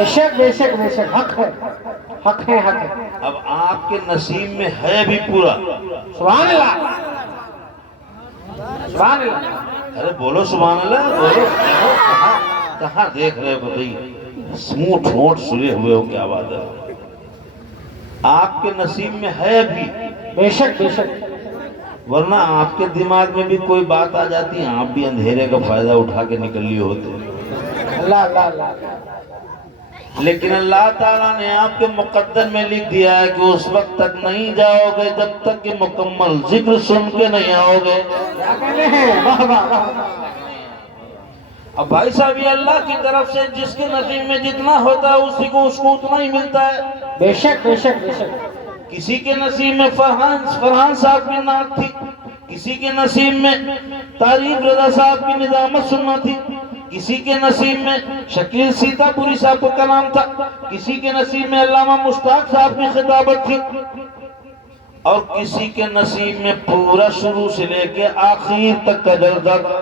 بے شک بے شک بے شک، حق ہے حق ہے حق ہے۔ اب آپ کے نصیب میں ہے بھی پورا۔ سبحان اللہ سبحان اللہ۔ ارے بولو سبحان اللہ، بولو۔ کہاں دیکھ رہے ہو بھائی؟ سموٹھ ہوٹ سلے ہوئے ہو، کیا بات ہے؟ آپ کے نصیب میں ہے بھی، بے شک بے شک۔ ورنہ آپ کے دماغ میں بھی کوئی بات آ جاتی، آپ بھی اندھیرے کا فائدہ اٹھا کے نکل لیے ہوتے۔ اللہ اللہ اللہ۔ لیکن اللہ تعالیٰ نے آپ کے مقدر میں لکھ دیا ہے کہ اس وقت تک نہیں جاؤ گے جب تک کہ مکمل ذکر سن کے نہیں آؤ گے۔ کیا کہتے ہیں؟ واہ واہ واہ۔ اب بھائی صاحب، یہ اللہ کی طرف سے جس کے نصیب میں جتنا ہوتا ہے اسی کو اس کو اتنا ہی ملتا ہے۔ بے شک بے شک بے شک۔ کسی کے نصیب میں فرحان صاحب کی نعت تھی، کسی کے نصیب میں تعریف رضا صاحب کی ندامت سننا تھی، کسی کے نصیب میں شکیل سیتا پوری صاحب کا کلام تھا، کسی کے نصیب میں علامہ مشتاق صاحب کی خطابت تھی، اور کسی کے نصیب میں پورا شروع سے لے کے آخر تک کا جلسہ تھا۔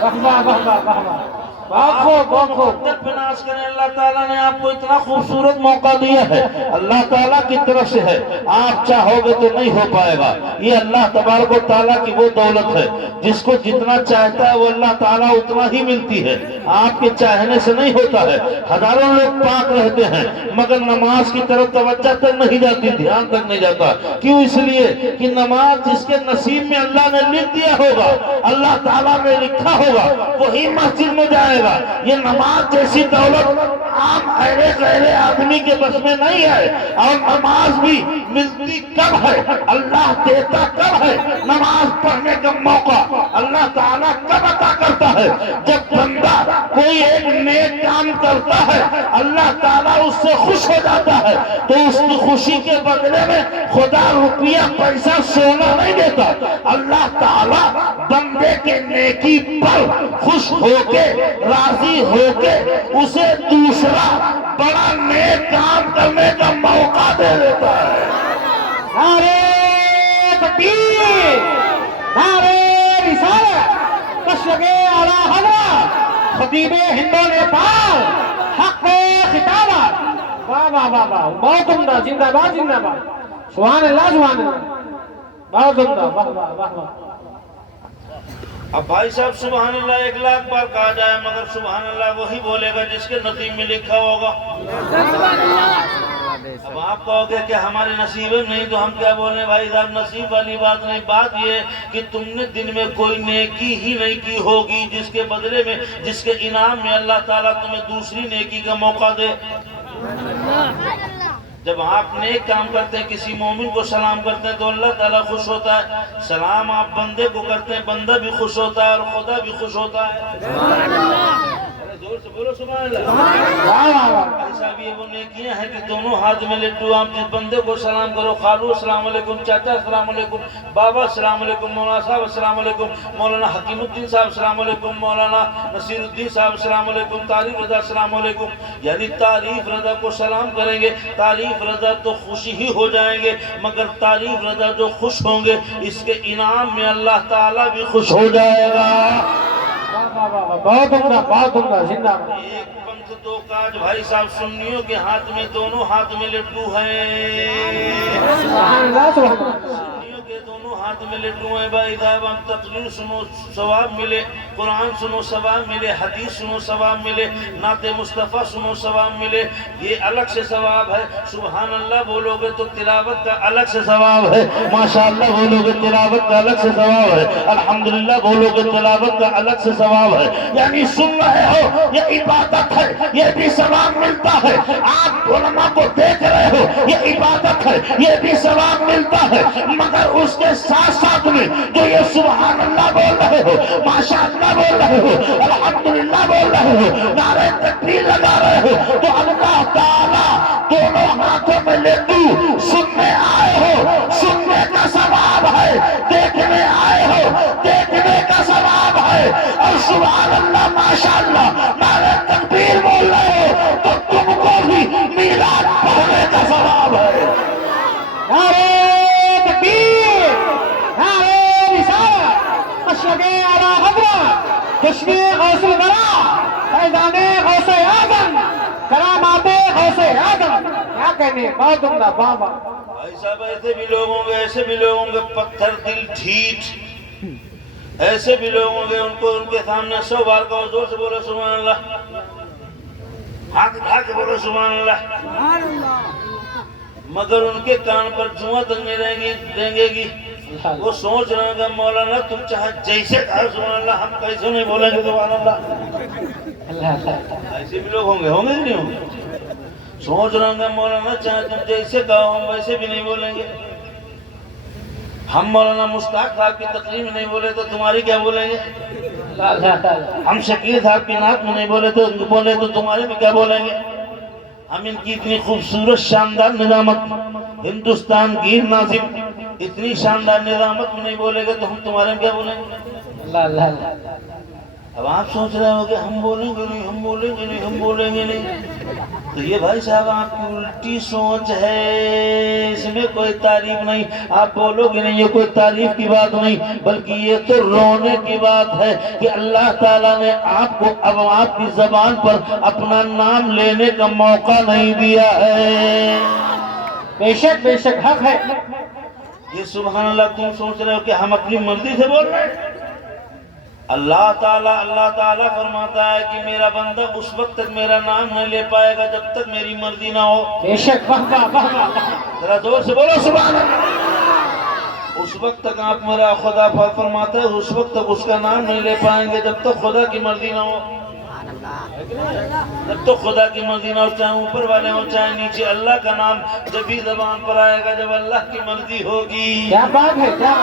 واہ واہ واہ واہ واہ واہ۔ بہت خوب بہت خوب۔ جب بناس کریں، اللہ تعالیٰ نے آپ کو اتنا خوبصورت موقع دیا ہے، اللہ تعالیٰ کی طرف سے ہے، آپ چاہو گے تو نہیں ہو پائے گا۔ یہ اللہ تبارک و تعالیٰ کی وہ دولت ہے جس کو جتنا چاہتا ہے وہ اللہ تعالیٰ اتنا ہی ملتی ہے، آپ کے چاہنے سے نہیں ہوتا ہے۔ ہزاروں لوگ پاک رہتے ہیں مگر نماز کی طرف توجہ تک نہیں جاتی، دھیان تک نہیں جاتا۔ کیوں؟ اس لیے کہ نماز جس کے نصیب میں اللہ نے لکھ دیا ہوگا، اللہ تعالیٰ نے لکھا ہوگا، وہی مسجد میں جائے گا۔ یہ نماز جیسی دولت عام ایرے غیرے آدمی کے بس میں نہیں ہے۔ اور نماز بھی ملتی کب ہے؟ اللہ دیتا کب ہے؟ نماز پڑھنے کا موقع اللہ تعالیٰ کب عطا کرتا ہے؟ جب بندہ کوئی ایک نیک کام کرتا ہے، اللہ تعالیٰ اس سے خوش ہو جاتا ہے، تو اس کی خوشی کے بدلے میں خدا روپیہ پیسہ سونا نہیں دیتا۔ اللہ تعالیٰ بندے کے نیکی پر خوش ہو کے راضی ہو کے اسے دوسرا بڑا نیک کام کرنے کا موقع دے دیتا ہے۔ نعرے تکبیر، نعرے رسالت، تشریف اعلیٰ حضرت خطیب ہند و نیپال، حق خطابت۔ واہ واہ واہ واہ، بہت عمدہ، زندہ باد زندہ باد، سبحان اللہ سبحان اللہ، بہت عمدہ، واہ واہ واہ واہ۔ اب بھائی صاحب، سبحان اللہ 1,00,000 بار کہا جائے مگر سبحان اللہ وہی بولے گا جس کے نصیب میں لکھا ہوگا۔ اب آپ کہو گے کہ ہمارے نصیب میں نہیں تو ہم کیا بولیں؟ بھائی صاحب، نصیب والی بات نہیں، بات یہ کہ تم نے دن میں کوئی نیکی ہی نہیں کی ہوگی جس کے بدلے میں، جس کے انعام میں اللہ تعالیٰ تمہیں دوسری نیکی کا موقع دے۔ جب آپ نیک کام کرتے ہیں، کسی مومن کو سلام کرتے ہیں تو اللہ تعالیٰ خوش ہوتا ہے۔ سلام آپ بندے کو کرتے ہیں، بندہ بھی خوش ہوتا ہے اور خدا بھی خوش ہوتا ہے۔ زور سے بولو سبحان اللہ۔ ایسا بھی وہ نیکیاں ہیں کہ دونوں ہاتھ میں لڈو، آپ جس بندے کو سلام کرو، خالو السلام علیکم، چاچا السلام علیکم، بابا السلام علیکم، مولانا صاحب السلام علیکم، مولانا حکیم الدین صاحب السلام علیکم، مولانا نصیر الدین صاحب السلام علیکم، تعریف رضا السلام علیکم، یعنی تعریف رضا کو سلام کریں گے۔ تعریف رضا تو خوشی ہی ہو جائیں گے، مگر تعریف رضا جو خوش ہوں گے اس کے انعام میں اللہ تعالیٰ بھی خوش ہو جائے گا۔ بہت عمدہ بہت عمدہ، زندہ باد۔ ایک پنتھ دو کاج، بھائی صاحب، سنیوں کے ہاتھ میں، دونوں ہاتھ میں لڈو ہیں، سبحان اللہ سبحان اللہ۔ سنیوں کے دونوں ہاتھ میں لڈو ہیں۔ بھائی صاحب، ہم تقریر سنو ثواب ملے، قرآن سنو ثواب ملے، حدیث سنو ثواب ملے، نعت مصطفیٰ سنو ثواب ملے، یہ الگ سے ثواب ہے۔ سبحان اللہ بولو گے تو تلاوت کا الگ سے ثواب ہے، ماشاءاللہ بولو گے تلاوت کا الگ سے ثواب ہے، الحمدللہ بولو گے تلاوت کا الگ سے ثواب ہے۔ یعنی سن رہے ہو، یہ عبادت ہے، یہ بھی ثواب ملتا ہے۔ آپ علماء کو دیکھ رہے ہو، یہ عبادت ہے، یہ بھی ثواب ملتا ہے، مگر اس کے ساتھ ساتھ میں جو یہ سبحان اللہ بول رہے ہو، ماشاءاللہ بول رہے ہو، الحمدللہ بول رہے ہو، نعرہ تکبیر لگا رہے ہو، تو اللہ تعالیٰ دونوں ہاتھوں میں لڈو، سننے آئے ہو سننے کا ثواب ہے، دیکھنے آئے ہو دیکھنے کا ثواب ہے، اور سبحان اللہ ماشاءاللہ نعرہ تکبیر بول رہے ہو تو تم کو بھی میلاد پڑھنے کا ثواب ہے۔ نعرے تکبیر، نعرے رسالت، تشریف اعلیٰ حضرت چشمے غوث الورا، فیضان غوث اعظم، غوث اعظم کیا کہنے بہت عمدہ بابا بھائی صاحب ایسے بھی لوگ ہوں گے ایسے بھی لوگ ہوں گے پتھر دل ڈھیٹ ایسے بھی لوگ ہوں گے ان کو ان کے سامنے 100 بار کہو زور سے بولو سبحان اللہ ہاتھ اٹھا کے بولو سبحان اللہ مگر ان کے کان پر جواں تک نہیں دیں گے وہ سوچ رہے گا مولانا تم چاہے جیسے کہا سبحان اللہ ہم کیسے نہیں بولیں گے سبحان اللہ ایسے بھی لوگ ہوں گے کہ نہیں ہوں گے سوچ رہے گا مولانا چاہے تم جیسے کہا ہم ویسے بھی نہیں بولیں گے ہم مولانا مشتاق صاحب کی تقریر میں نہیں بولے تو تمہاری کیا بولیں گے ہم شکیل صاحب کی نعت میں نہیں بولے تو تمہارے میں کیا بولیں گے ہم ان کی اتنی خوبصورت شاندار نظامت ہندوستان گیر ناظم اتنی شاندار نظامت میں نہیں بولے گے تو ہم تمہارے میں کیا بولیں گے اب آپ سوچ رہے ہو کہ ہم بولیں گے نہیں ہم بولیں گے نہیں ہم بولیں گے نہیں تو یہ بھائی صاحب آپ کی الٹی سوچ ہے اس میں کوئی تعریف نہیں آپ بولو گے نہیں یہ کوئی تعریف کی بات نہیں بلکہ یہ تو رونے کی بات ہے کہ اللہ تعالیٰ نے آپ کو اب آپ کی زبان پر اپنا نام لینے کا موقع نہیں دیا ہے بے شک حق ہے یہ سبحان اللہ تم سوچ رہے ہو کہ ہم اپنی مرضی سے بول رہے ہیں اللہ تعالیٰ فرماتا ہے کہ میرا بندہ اس وقت تک میرا نام نہیں لے پائے گا جب تک میری مرضی نہ ہو بے شک ذرا زور سے بولو سبحان اللہ اس وقت تک آپ میرا خدا فرماتا ہے اس وقت تک اس کا نام نہیں لے پائیں گے جب تک خدا کی مرضی نہ ہو جب تک خدا کی مرضی نہ ہو چاہے اوپر والے ہو چاہے نیچے اللہ کا نام جب ہی زبان پر آئے گا جب اللہ کی مرضی ہوگی کیا بات ہے کیا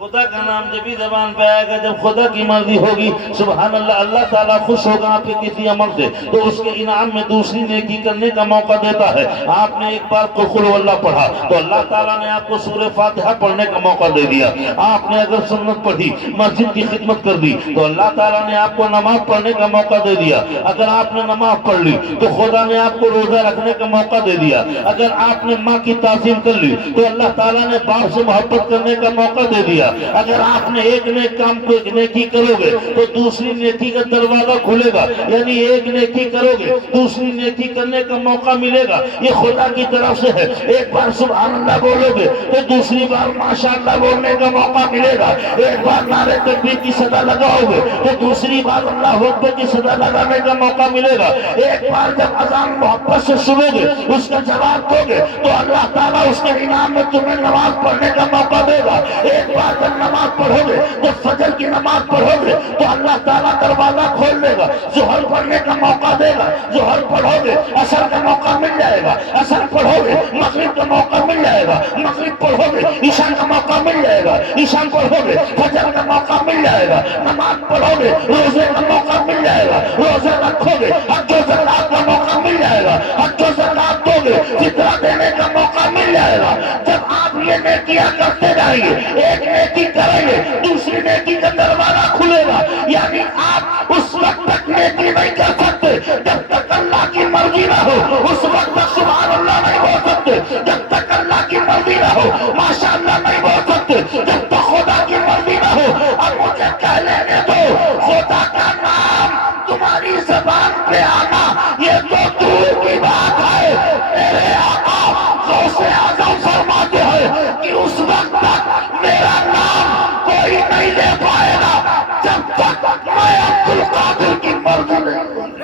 خدا کا نام جب ہی زبان پہ آئے گا جب خدا کی مرضی ہوگی سبحان اللہ اللہ تعالیٰ خوش ہوگا آپ کے کسی عمل سے تو اس کے انعام میں دوسری نیکی کرنے کا موقع دیتا ہے آپ نے ایک بار قل اللہ پڑھا تو اللہ تعالیٰ نے آپ کو سورہ فاتحہ پڑھنے کا موقع دے دیا آپ نے اگر سنت پڑھی مسجد کی خدمت کر دی تو اللہ تعالیٰ نے آپ کو نماز پڑھنے کا موقع دے دیا اگر آپ نے نماز پڑھ لی تو خدا نے آپ کو روزہ رکھنے کا موقع دے دیا اگر آپ نے ماں کی تعظیم کر لی تو اللہ تعالیٰ نے باپ سے محبت کرنے کا موقع دے دیا اگر آپ نے ایک نیک کام کو ایک نیکی کرو گے تو دوسری نیکی کا دروازہ کھلے گا یعنی ایک نیکی کرو گے دوسری نیکی کرنے کا موقع ملے گا یہ خدا کی طرف سے ہے ایک بار سبحان اللہ بولو گے تو دوسری بار ماشاءاللہ بولنے کا موقع ملے گا ایک بار نعرے تکبیر کی صدا لگاؤ گے تو دوسری بار اللہ اکبر کی صدا لگانے کا موقع ملے گا ایک بار جب اذان محبت سے سنو گے اس کا جواب دو گے تو اللہ تعالیٰ اس کے انعام میں تمہیں نماز پڑھنے کا موقع دے گا ایک بار جب نماز پڑھو گے جب فجر کی نماز پڑھو گے تو اللہ تعالیٰ دروازہ کھول دے گا ظہر پڑھنے کا موقع دے گا ظہر پڑھو گے عصر کا موقع مل جائے گا عصر پڑھو گے مغرب کا موقع مل جائے گا مغرب پڑھو گے عشاء کا موقع مل جائے گا عشاء پڑھو گے فجر کا موقع مل جائے گا نماز پڑھو گے روزے کا موقع مل جائے گا روزے رکھو گے حج و زکات کا موقع مل جائے گا حج و زکات دو گے فطرہ دینے کا موقع مل جائے گا جب آپ یہ نیکیاں کرتے جائیں گے ایک نیکی کریں گے دوسری نیکی کا دروازہ کھلے گا یعنی آپ اس وقت تک نیکی نہیں کر سکتے جب تک اللہ کی مرضی نہ ہو اس وقت تک سبحان اللہ نہیں بول سکتے جب تک اللہ کی مرضی نہ ہو ماشاءاللہ نہیں بول سکتے جب تک خدا کی مرضی نہ ہو اب مجھے کہہ لینے دو خدا کا نام تمہاری زبان پہ آنا یہ تو دور کی بات ہے میرے آقا غوث اعظم فرماتے ہیں کہ اس وقت تک میرا نام کوئی نہیں لے پائے گا جب تک میں عبد القادر کی مرضی نہیں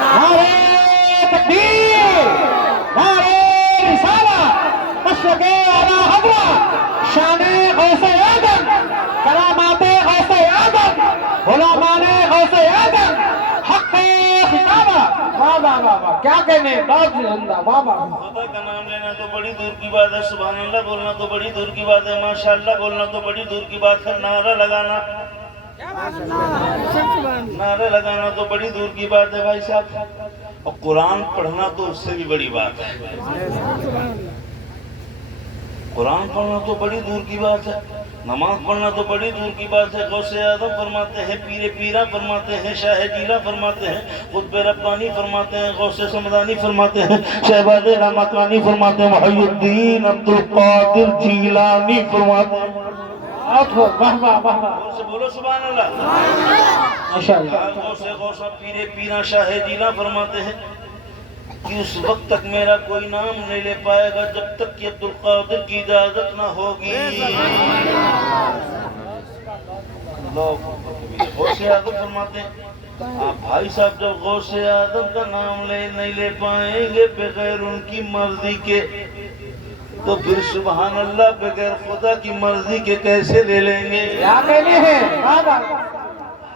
نعرہ تکبیر نعرہ رسالت مشرق اعلی حضرت شان غوث اعظم کرامات غوث اعظم غلامان غوث اعظم حق خطابہ واہ واہ واہ کیا کہنے بہت زندہ واہ واہ خدا کا نام لینا تو بڑی دور کی بات ہے سبحان اللہ بولنا تو بڑی دور کی بات ہے ماشاءاللہ بولنا تو بڑی دور کی بات ہے نعرہ لگانا تو بڑی دور کی بات ہے بھائی صاحب اور قرآن پڑھنا تو اس سے بھی بڑی بات ہے قرآن پڑھنا تو بڑی دور کی بات ہے نماز پڑھنا تو بڑی دور کی بات ہے غوث اعظم فرماتے ہیں پیر پیرا فرماتے ہیں شاہ جیلا فرماتے ہیں قطب ربانی فرماتے ہیں غوث سمدانی فرماتے ہیں شہباز رحمتانی فرماتے ہیں محی الدین عبد القادر جیلانی فرماتے ہیں بولو سبحان اللہ غوث پیر پیرا شاہ جیلا فرماتے ہیں کہ اس وقت تک میرا کوئی نام نہیں لے پائے گا جب تک کہ عبد القادر کی اجازت نہ ہوگی. غوث اعظم فرماتے ہیں آپ بھائی صاحب جب غوث اعظم کا نام نہیں لے پائیں گے بغیر ان کی مرضی کے تو پھر سبحان اللہ بغیر خدا کی مرضی کے کیسے لے لیں گے؟ کیا کہنے ہیں؟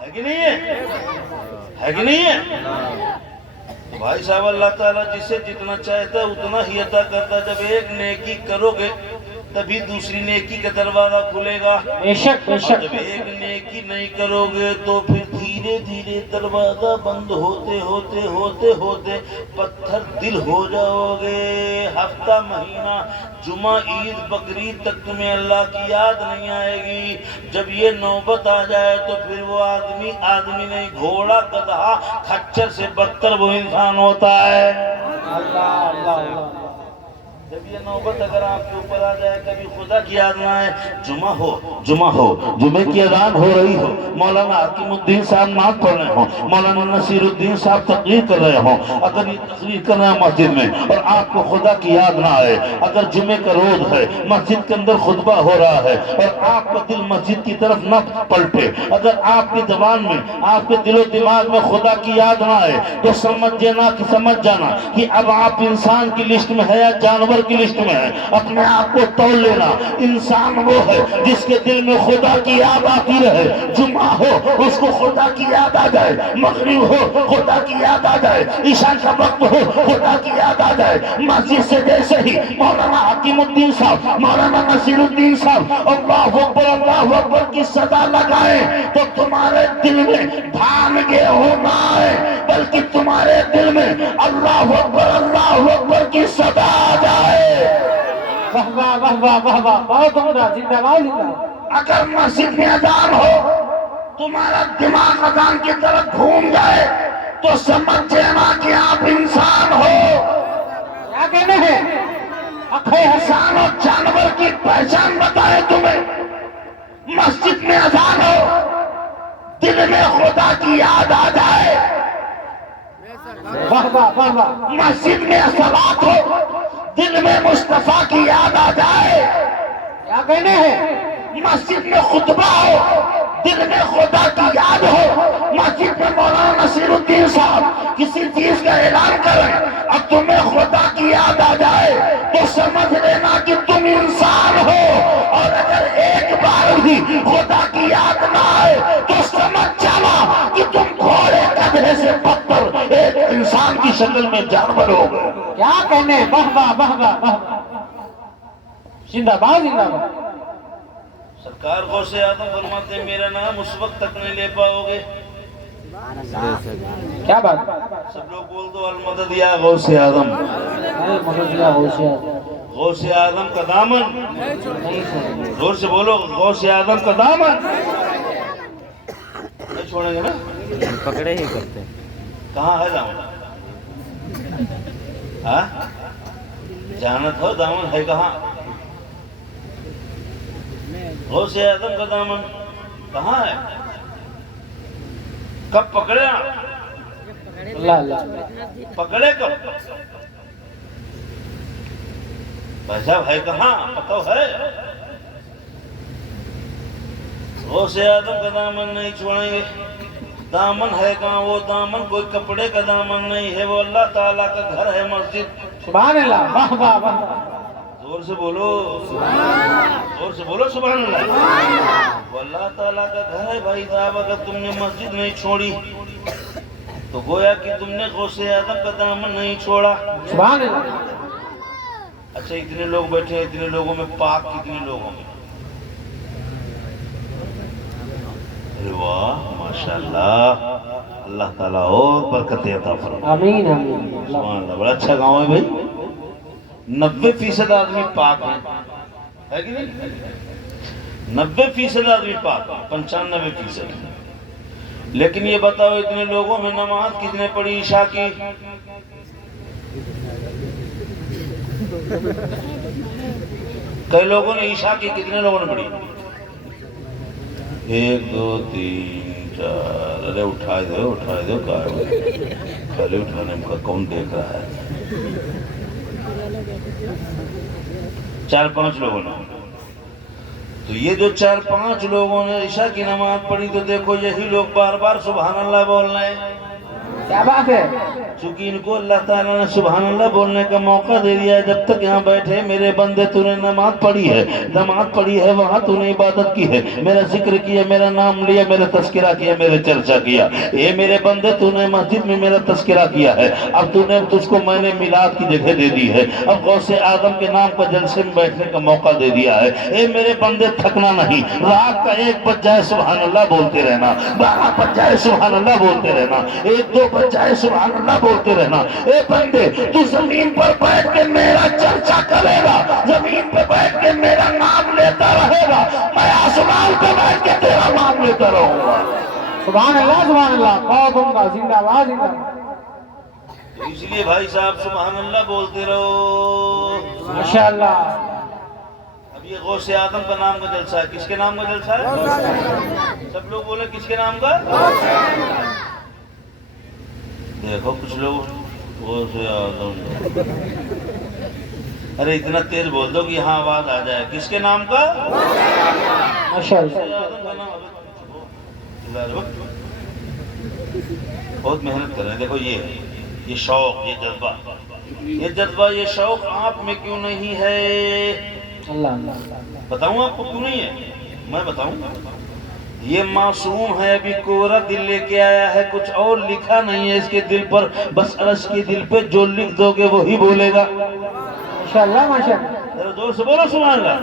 ہے کہ نہیں ہے؟ ہے کہ نہیں ہے؟ بھائی صاحب اللہ تعالیٰ جسے جتنا چاہتا اتنا ہی عطا کرتا. جب ایک نیکی کرو گے تبھی دوسری نیکی کا دروازہ کھلے گا. بے شک بے شک. جب ایک نیکی نہیں کرو گے تو پھر دھیرے دھیرے دروازہ بند ہوتے ہوتے ہوتے ہوتے پتھر دل ہو جاؤ گے. ہفتہ مہینہ جمعہ عید بقرعید تک تمہیں اللہ کی یاد نہیں آئے گی. جب یہ نوبت آ جائے تو پھر وہ آدمی نہیں گھوڑا گدھا کھچر سے بدتر وہ انسان ہوتا ہے. اللہ اللہ اللہ. جب یہ نوبت اگر آپ کے اوپر آ جائے کبھی خدا کی یاد نہ آئے جمعہ ہو جمعے کی اذان ہو رہی ہو مولانا حکیم الدین صاحب نعت پڑھ رہے ہوں مولانا نصیر الدین صاحب تقریر کر رہے ہوں اگر یہ تقریر کر رہے ہیں مسجد میں اور آپ کو خدا کی یاد نہ آئے اگر جمعے کا روز ہے مسجد کے اندر خطبہ ہو رہا ہے اور آپ کا دل مسجد کی طرف نہ پلٹے اگر آپ کی زبان میں آپ کے دل و دماغ میں خدا کی یاد نہ آئے تو سمجھ جانا کہ اب آپ انسان کی لسٹ میں ہے یا جانور کی لسٹ میں ہے. اپنے آپ کو تول لینا. انسان وہ ہے جس کے دل میں خدا کی یاد آتی رہے. جمعہ ہو اس کو خدا کی یاد آ جائے مغرب ہو خدا کی یاد آ جائے عشاء کا وقت ہو خدا کی یاد آ جائے. مسجد سے جیسے ہی مولانا حکیم الدین صاحب مولانا نصیر الدین صاحب اللہ اکبر کی صدا لگائیں تو تمہارے دل میں بھان گیہوں نہ آئے بلکہ تمہارے دل میں اللہ اکبر کی صدا آ جائے. واہ واہ واہ واہ واہ واہ. بہت عمدہ. زندہ باد زندہ. اگر مسجد میں اذان ہو تمہارا دماغ اذان کی طرف گھوم جائے تو سمجھ جانا کہ آپ انسان ہو. کیا کہنے ہیں؟ انسان اور جانور کی پہچان بتائے تمہیں. مسجد میں اذان ہو دل میں خدا کی یاد آ جائے. واہ واہ واہ واہ. مسجد میں صلات ہو دل میں مصطفیٰ کی یاد آ جائے. کیا کہنے ہیں؟ مسجد میں خطبہ ہو دل میں خدا کی یاد ہو. مسجد میں مولانا نصیر الدین صاحب کسی چیز کا اعلان کریں اب تمہیں خدا کی یاد آ جائے تو سمجھ لینا کہ تم انسان ہو. اور اگر ایک بار بھی خدا کی یاد نہ آئے تو سمجھ جانا کہ تم گھوڑے گدھے سے بدتر ایک انسان کی شکل میں جانور ہو گئے. کیا کہنے؟ واہ واہ واہ واہ واہ. زندہ باد زندہ باد. سرکار غوث اعظم فرماتے ہیں میرا نام اس وقت تک نہیں لے پاؤ گے. کیا بات؟ سب لوگ بول دو المدد یا غوث اعظم. غوث اعظم کا دامن زور سے بولو. غوث اعظم کا دامن نہیں چھوڑیں گے نا. پکڑے ہی کرتے. کہاں ہے دامن؟ ہاں جانت ہو دامن ہے کہاں؟ غوث اعظم کا دامن کہاں ہے؟ کب پکڑے آپ؟ اللہ اللہ. پکڑے کب؟ بھائی صاحب ہے کہاں؟ پتہ ہے؟ غوث اعظم کا دامن نہیں چھوڑیں گے. دامن ہے کہاں؟ وہ دامن کوئی کپڑے کا دامن نہیں ہے وہ اللہ تعالیٰ کا گھر ہے مسجد. سبحان اللہ. واہ واہ واہ. زور سے بولو. زور سے بولو سبحان اللہ. وہ اللہ تعالیٰ کا گھر ہے بھائی صاحب. اگر تم نے مسجد نہیں چھوڑی تو گویا کہ تم نے غوث اعظم کا دامن نہیں چھوڑا. سبحان اللہ. اچھا اتنے لوگ بیٹھے ہیں اتنے لوگوں میں پاک کتنے لوگوں میں؟ واہ ماشاءاللہ. اللہ تعالیٰ اور برکت عطا فرمائے. آمین آمین. سبحان اللہ. بڑا اچھا گاؤں ہے بھائی. 90% آدمی پاک ہے کہ نہیں؟ 90% آدمی پاک 95%. لیکن یہ بتاؤ اتنے لوگوں میں نماز کتنے پڑھی عشاء کی؟ کئی لوگوں نے عشاء کی کتنے لوگوں نے پڑھی؟ 1 2 3 4. ارے اٹھائے دو خالی اٹھانے کا کون دیکھ رہا ہے؟ چار پانچ لوگوں نے. تو یہ جو چار پانچ لوگوں نے عشاء کی نماز پڑھی تو دیکھو یہی لوگ بار بار سبحان اللہ بول رہے ہیں. کیا بات ہے. چونکہ ان کو اللہ تعالیٰ نے سبحان اللہ بولنے کا موقع دے دیا ہے. جب تک یہاں بیٹھے میرے بندے تو نے نماز پڑھی ہے وہاں تو نے عبادت کی ہے, میرا ذکر کیا, میرا نام لیا, میرا تذکرہ کیا, میرے چرچا کیا. اے میرے بندے تو نے مسجد میں میرا تذکرہ کیا ہے, اب تو نے تجھ کو میں نے میلاد کی جگہ دے دی ہے, اب غوث اعظم کے نام کا جلسے میں بیٹھنے کا موقع دے دیا ہے. اے میرے بندے تھکنا نہیں, رات کا 1 بج جائے سبحان اللہ بولتے رہنا, 12 بج جائے سبحان اللہ بولتے رہنا, 1-2 بج جائے سبحان اللہ بولتے رہنا. اے بندے تو زمین پر بیٹھ کے میرا چرچا کرے گا, زمین پر بیٹھ کے میرا نام لیتا رہے گا, میں آسمان پہ بیٹھ کے تیرا نام لیتا رہوں گا. سبحان اللہ بہت عمدہ. زندہ باد زندہ باد. اس لیے بھائی صاحب سبحان اللہ بولتے رہو. ماشاءاللہ. اب یہ غوث اعظم کا نام کا جلسہ ہے. کس کے نام کا جلسہ ہے؟ سب لوگ بولے کس کے نام کا؟ دیکھو کچھ لوگ غوث اعظم, ارے اتنا تیز بول دو کہ ہاں آواز آ جائے. کس کے نام کا؟ ماشاءاللہ. بہت محنت کر رہے ہیں. دیکھو یہ شوق, یہ جذبہ, یہ شوق آپ میں کیوں نہیں ہے؟ بتاؤں آپ کو کیوں نہیں ہے؟ میں بتاؤں. یہ معصوم ہے, ابھی کوڑا دل لے کے آیا ہے, کچھ اور لکھا نہیں ہے اس کے دل پر, بس عرش کے دل پہ جو لکھ دو گے وہی بولے گا. ماشاءاللہ ماشاءاللہ. ذرا زور سے بولو سبحان اللہ.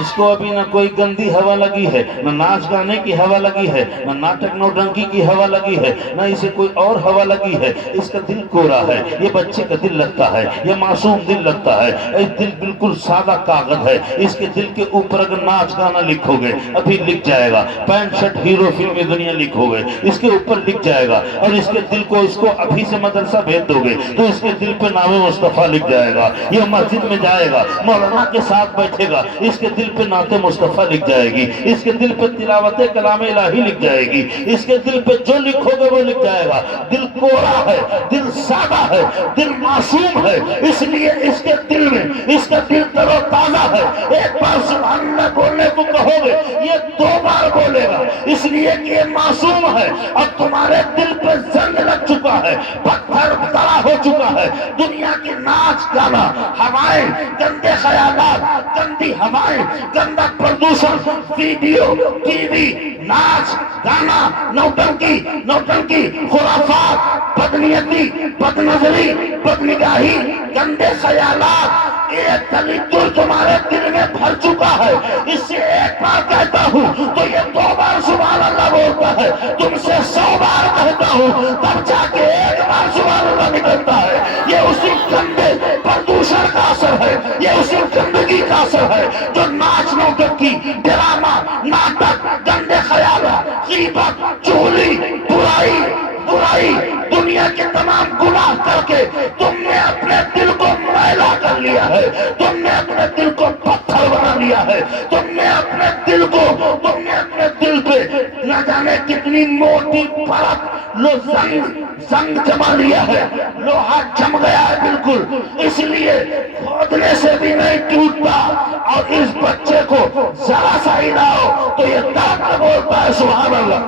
اس کو ابھی نہ کوئی گندی ہوا لگی ہے, نہ ناچ گانے کی ہوا لگی ہے, نہ ناٹک نوٹنکی کی ہوا لگی ہے, نہ اسے کوئی اور ہوا لگی ہے. اس کا دل کوڑا ہے. یہ بچے کا دل لگتا ہے, یہ معصوم دل لگتا ہے. یہ دل بالکل سادہ کاغذ ہے. اس کے دل کے اوپر اگر ناچ گانا لکھو گے ابھی لکھ جائے گا, پینٹ شرٹ ہیرو فلمی دنیا لکھو گے اس کے اوپر لکھ جائے گا, اور اس کے دل کو اس کو ابھی سے مدرسہ بھیج دو گے تو اس کے دل پہ نام مصطفیٰ لکھ جائے گا. یہ مسجد میں جائے گا, مولانا کے ساتھ بیٹھے گا, اس کے دل پہ نعت مصطفیٰ لکھ جائے گی, اس کے دل پہ تلاوت کلام الہی لکھ جائے گی, اس کے دل پہ جو لکھو گے وہ لکھ جائے گا. دل کوڑا ہے, دل سادہ ہے, دل معصوم ہے, اس لیے اس کے دل میں اس کا دل تر و تازہ ہے. ایک بار سبحان اللہ بولنے کو کہو گے یہ 2 بار بولے گا, اس لیے کہ یہ معصوم ہے. اب تمہارے دل پہ زنگ لگ چکا ہے, پتھر تڑا ہو چکا ہے. دنیا کی ناچ گانا, ہوائیں, گندے خیالات, گندی ہوائیں, گندا پردوشن, ویڈیو, ٹی وی, ناچ گانا, نوٹنکی, خرافات, بدنیتی, بدنظری, بدنگاہی, گندے خیالات, یہ تلدل تمہارے دل میں بھر چکا ہے. اس سے ایک بار کہتا ہوں تو یہ 2 بار سبحان اللہ بولتا ہے, تم سے 100 بار کہتا ہوں تب جا کے 1 بار سبحان اللہ نکلتا ہے. یہ اسی گندے پردوشن کا اثر ہے, یہ اسی گندگی کا اثر ہے جو ناچ نوٹنکی, ڈرامہ, ناٹک, گندے خیالات, غیبت, چغلی, برائی, دنیا کے تمام گناہ کر کے تم نے اپنے دل کو میلا کر لیا ہے, تم نے اپنے دل کو پتھر بنا لیا ہے, تم نے اپنے دل پہ نہ جانے کتنی موٹی پرت زنگ جما لیا ہے, لوہا جم گیا ہے بالکل. اس لیے کھودنے سے بھی نہیں ٹوٹتا, اور اس بچے کو ذرا سا ہلاؤ تو یہ طاقت بولتا ہے سبحان اللہ.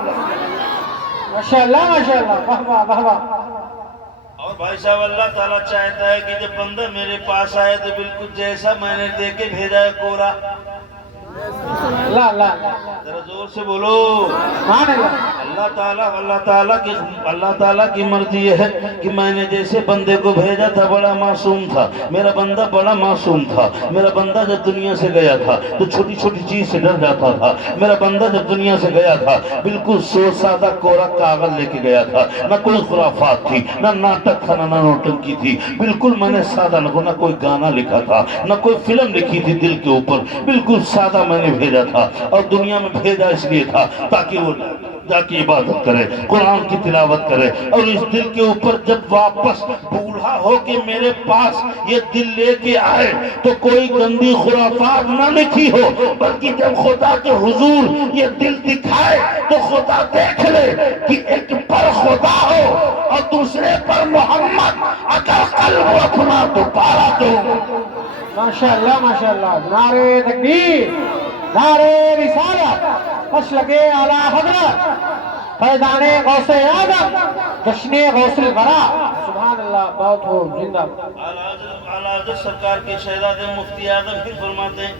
ماشاءاللہ ماشاءاللہ. واہ واہ واہ واہ. اور بھائی صاحب اللہ تعالیٰ چاہتا ہے کہ جب بندہ میرے پاس آئے تو بالکل جیسا میں نے دے کے بھیجا ہے کوڑا. اللہ ذرا زور سے بولو. اللہ تعالیٰ کی مرضی یہ ہے کہ میں نے جیسے بندے کو بھیجا تھا بڑا معصوم تھا, میرا بندہ بڑا معصوم تھا. میرا بندہ جب دنیا سے گیا تھا تو چھوٹی چھوٹی چیز سے ڈر جاتا تھا. میرا بندہ جب دنیا سے گیا تھا بالکل سادہ کوڑا کاغذ لے کے گیا تھا, نہ کوئی خرافات تھی, نہ ناٹک تھا, نہ نوٹنکی تھی. بالکل میں نے سادہ, نہ کوئی گانا لکھا تھا, نہ کوئی فلم لکھی تھی دل کے اوپر. بالکل سادہ میں نے بھیجا تھا, اور دنیا میں بھیجا اس لیے تھا تاکہ وہ جا کے عبادت کرے، قرآن کی تلاوت کرے، اور اس دل کے اوپر جب واپس بوڑھا ہو کے میرے پاس یہ دل لے کے آئے تو کوئی گندی خرافات نہ لکھی ہو، بلکہ جب خدا کے حضور یہ دل دکھائے تو خدا دیکھ لے کہ ایک پر خدا ہو اور دوسرے پر محمد، اگر قلب اپنا دوبارہ دو۔ ماشاءاللہ ماشاءاللہ، نعرے تکبیر، نعرے رسالت، مسلک اعلی حضرت فیضان غوث اعظم جشن غوث الورا، سبحان اللہ، بہت ہو زندہ۔ اعلیٰ حضرت سرکار کے شہزادے مفتی اعظم پھر فرماتے ہیں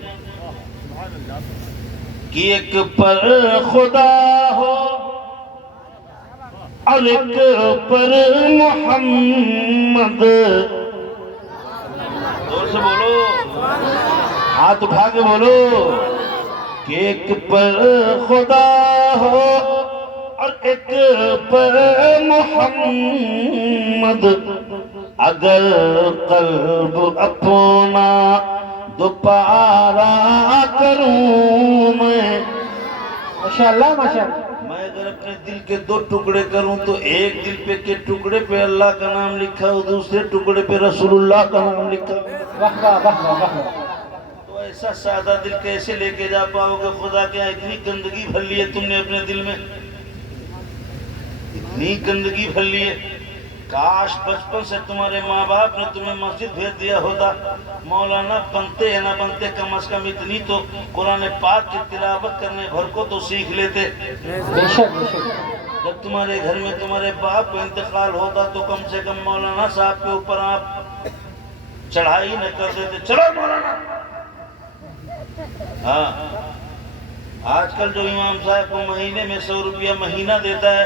کہ ایک پر خدا ہو اور ایک پر محمد، زور سے بولو، ہاتھ اٹھا کے بولو کہ ایک پر خدا ہو اور ایک پر محمد، اگر قلب اپنا دوبارہ کروں میں، ماشاءاللہ ماشاءاللہ، میں اگر اپنے دل کے دو ٹکڑے کروں تو ایک دل پہ کے ٹکڑے پہ اللہ کا نام لکھا ہو، دوسرے ٹکڑے پہ رسول اللہ کا نام لکھا ہو، واہ واہ واہ واہ، تو ایسا سادہ دل کیسے لے کے جا پاؤ گے؟ خدا کے یہاں اتنی گندگی بھر لی ہے تم نے اپنے دل میں، اتنی گندگی بھر لی ہے۔ کاش بچپن سے تمہارے ماں باپ نے تمہیں مسجد بھیج دیا ہوتا، مولانا بنتے یا نہ بنتے کم از کم اتنی تو قرآن پاک کی تلاوت کرنے بھر کو تو سیکھ لیتے۔ بے شک بے شک، جب تمہارے گھر میں تمہارے باپ کا انتقال ہوتا تو کم سے کم مولانا صاحب کے اوپر آپ چڑھائی نہ کر دیتے، چلو مولانا۔ ہاں، آج کل جو امام صاحب کو مہینے میں 100 روپیہ مہینہ دیتا ہے،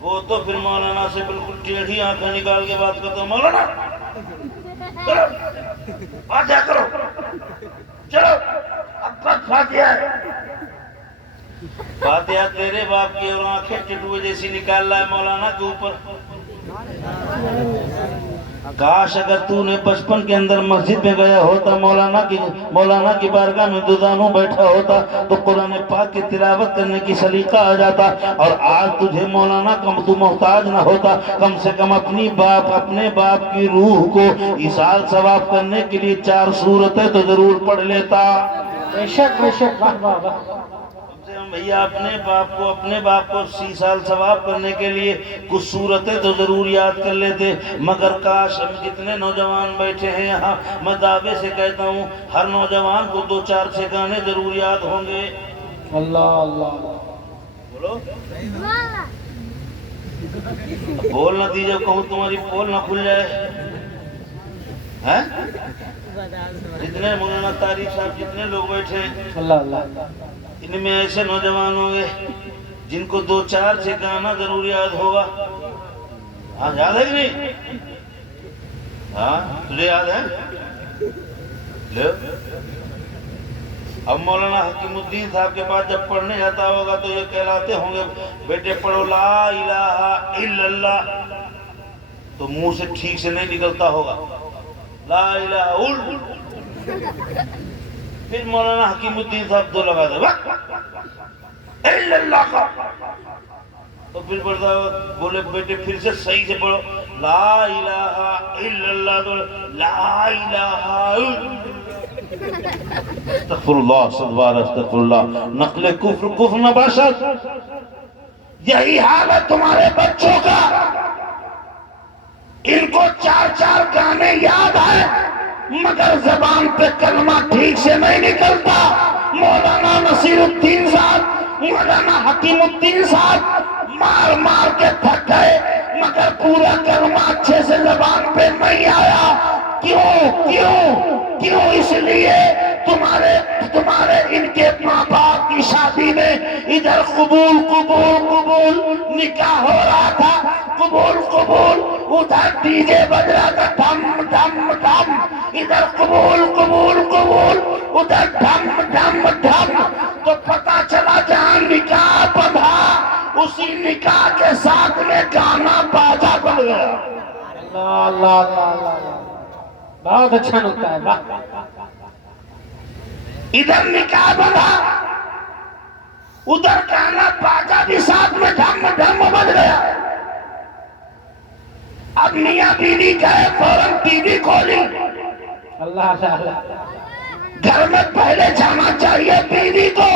وہ تو پھر مولانا سے بالکل ٹیڑھی آنکھیں نکال کے بات کرتا ہے، مولانا چلو فاتحہ کرو، چلو اب تک فاتحہ ہے۔ فاتحہ تیرے باپ کی اور آنکھیں ٹٹوے جیسی نکال رہا ہے مولانا کے اوپر۔ کاش اگر تو نے بچپن کے اندر مسجد میں گیا ہوتا، مولانا کی بارگاہ میں دودانوں بیٹھا ہوتا تو قرآن پاک کی تلاوت کرنے کی سلیقہ آ جاتا، اور آج تجھے مولانا کا تو محتاج نہ ہوتا، کم سے کم اپنے باپ کی روح کو ایصال ثواب کرنے کے لیے 4 سورتیں تو ضرور پڑھ لیتا۔ بے شک بے شک، واہ واہ واہ، بھیا اپنے باپ کو 30 سال ثواب کرنے کے لیے کچھ صورتیں تو ضرور یاد کر لیتے، مگر کاش ہم جتنے نوجوان بیٹھے ہیں یہاں، میں دعوے سے کہتا ہوں ہر نوجوان کو 2-4 گانے ضرور یاد ہوں گے۔ اللہ اللہ، بولو، بول نہ دیجئے، کہوں تمہاری پول نہ کھل جائے۔ جتنے مولانا طارق صاحب جتنے لوگ بیٹھے ہیں، اللہ اللہ، ان میں ایسے نوجوان ہوں گے جن کو 2-4 گانا ضرور یاد ہوگا۔ ہاں، یاد ہے کہ نہیں؟ ہاں، تجھے یاد ہے؟ لے، اب مولانا حکیم الدین صاحب کے پاس جب پڑھنے جاتا ہوگا تو یہ کہلاتے ہوں گے، بیٹے پڑھو لا الہ الا اللہ، تو منہ سے ٹھیک سے نہیں نکلتا ہوگا، لا الہ الا، پھر مولانا حکیم الدین صاحب 2 لگا دے الا اللہ کا، تو پھر پڑھتا بولے بیٹے پھر سے صحیح سے پڑھو لا الہ الا اللہ، تو لا الہ استغفر اللہ، استغفر اللہ، نقل کفر نہ باشد۔ یہی حال ہے تمہارے بچوں کا، ان کو 4 گانے یاد ہیں مگر زبان پہ کلمہ ٹھیک سے نہیں نکلتا۔ مولانا نصیر الدین صاحب، مولانا حکیم الدین صاحب مار مار کے تھک گئے مگر پورا کلمہ اچھے سے زبان پہ نہیں آیا۔ کیوں؟ اس لیے تمہارے ان کے ماں باپ کی شادی میں ادھر قبول نکاح ہو رہا تھا، قبول ادھر ڈی جے بج رہا تھا، ڈھم ڈھم ڈھم، ادھر قبول ادھر ڈھم ڈھم ڈھم، تو پتہ چلا جہاں نکاح بندھا اسی نکاح کے ساتھ میں گانا باجا بن گیا۔ اللہ اللہ اللہ، بہت اچھا نکتا ہے، ادھر نکاح بندھا ادھر گانا باجا بھی ساتھ میں ڈھم ڈھم بج گیا. اب میاں بیوی گئے فوراً ٹی وی کھولی. اللہ اللہ گھر میں پہلے جانا چاہیے بیوی کو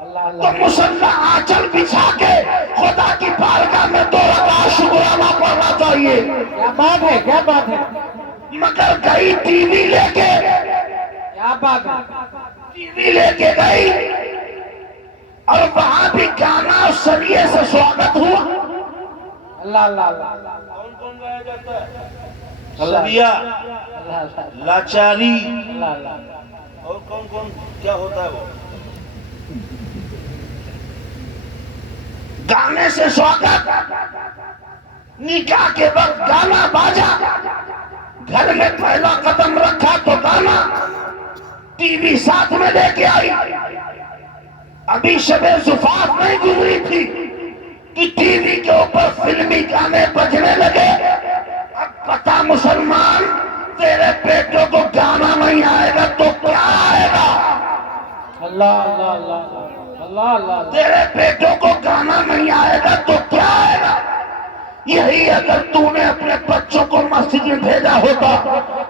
اللہ تو مسلح آنچل بچھا کے خدا کی بارگاہ میں 2 رکعت شکرانہ پڑھنا چاہیے. کیا بات ہے کیا بات ہے مگر گئی ٹی وی لے کے, کیا بات ہے ٹی وی لے کے گئی اور وہاں بھی گانا اور سریے سے سواگت ہوا. اللہ اللہ اللہ کون کون گایا جاتا ہے؟ اللہ سریا, اللہ لاچاری اللہ اور کون کون کیا ہوتا ہے وہ گانے سے سواگت. نکاح کے وقت گانا باجا, گھر میں پہلا قدم رکھا تو گانا, ٹی وی ساتھ میں لے کے آئی. ابھی شب زفاف نہیں گزری تھی کہ ٹی وی کے اوپر فلمی گانے بجنے لگے. اب پتا مسلمان تیرے بیٹوں کو گانا نہیں آئے گا تو کیا آئے گا؟ اللہ اللہ اللہ اللہ اللہ تیرے بیٹوں کو گانا نہیں آئے گا تو کیا آئے گا؟ یہی اگر تو نے اپنے بچوں کو مسجد میں بھیجا ہوتا,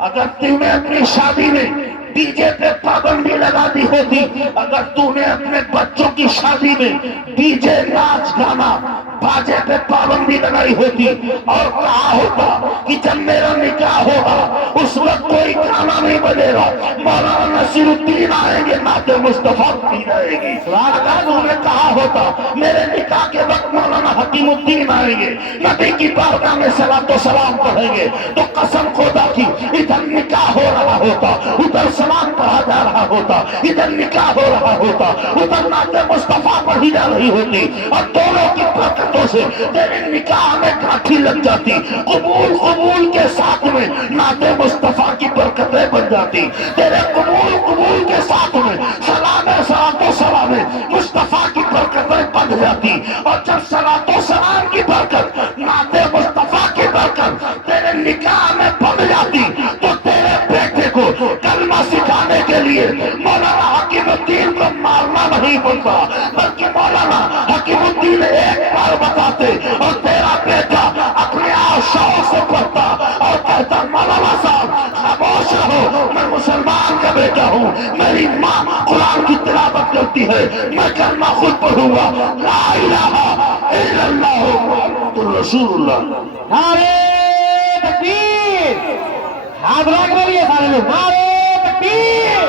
اگر تو نے اپنی شادی میں ڈی جے پہ پابندی لگا دی ہوتی, اگر تو نے اپنے بچوں کی شادی میں ڈی جے ناچ گانا باجے پہ پابندی لگائی ہوتی اور کہا ہوتا کہ جب میرا نکاح ہوگا اس وقت کوئی گانا نہیں بجے گا, مولانا نصیر الدین آئیں گے, نعت مصطفیٰ کی جائے گی. اگر تو نے کہا ہوتا میرے نکاح کے وقت مولانا حکیم الدین آئیں گے, نبی کی بارگاہ میں صلاۃ و سلام پڑھیں گے, تو قسم خدا کی ادھر نکاح ہو رہا ہوتا, ادھر سلام پڑھا جا رہا ہوتا, ادھر نکاح ہو رہا ہوتا, ادھر نعت مصطفیٰ پڑھی جا رہی ہوتی, اور دونوں کی برکتوں سے تیرے نکاح میں گھاٹی لگ جاتی. قبول قبول کے ساتھ میں نعت مصطفیٰ کی برکتیں بن جاتی. تیرے قبول قبول کے ساتھ میں سلام صلاۃ و سلام مصطفیٰ کی برکتیں بن جاتی. اور جب صلاۃ و سلام کی برکت, نعت مصطفیٰ کی برکت تیرے نکاح میں بن جاتی, تو تیرے بیٹے کو کلمہ سکھانے کے لیے مولانا حکیم الدین کو مارنا نہیں پڑتا, بلکہ مولانا حکیم الدین ایک بار بتاتے اور تیرا بیٹا اپنے آپ شوق سے پڑھتا اور کہتا مولانا صاحب خاموش رہو, میں مسلمان کا بیٹا ہوں, میری ماں قرآن کی تلاوت کرتی ہے, میں کلمہ خود پڑھوں گا, لا الہ الا اللہ محمد رسول اللہ. نعرے تکبیر, ہاتھ رکھ رہی ہے سارے لوگ, نعرے تکبیر,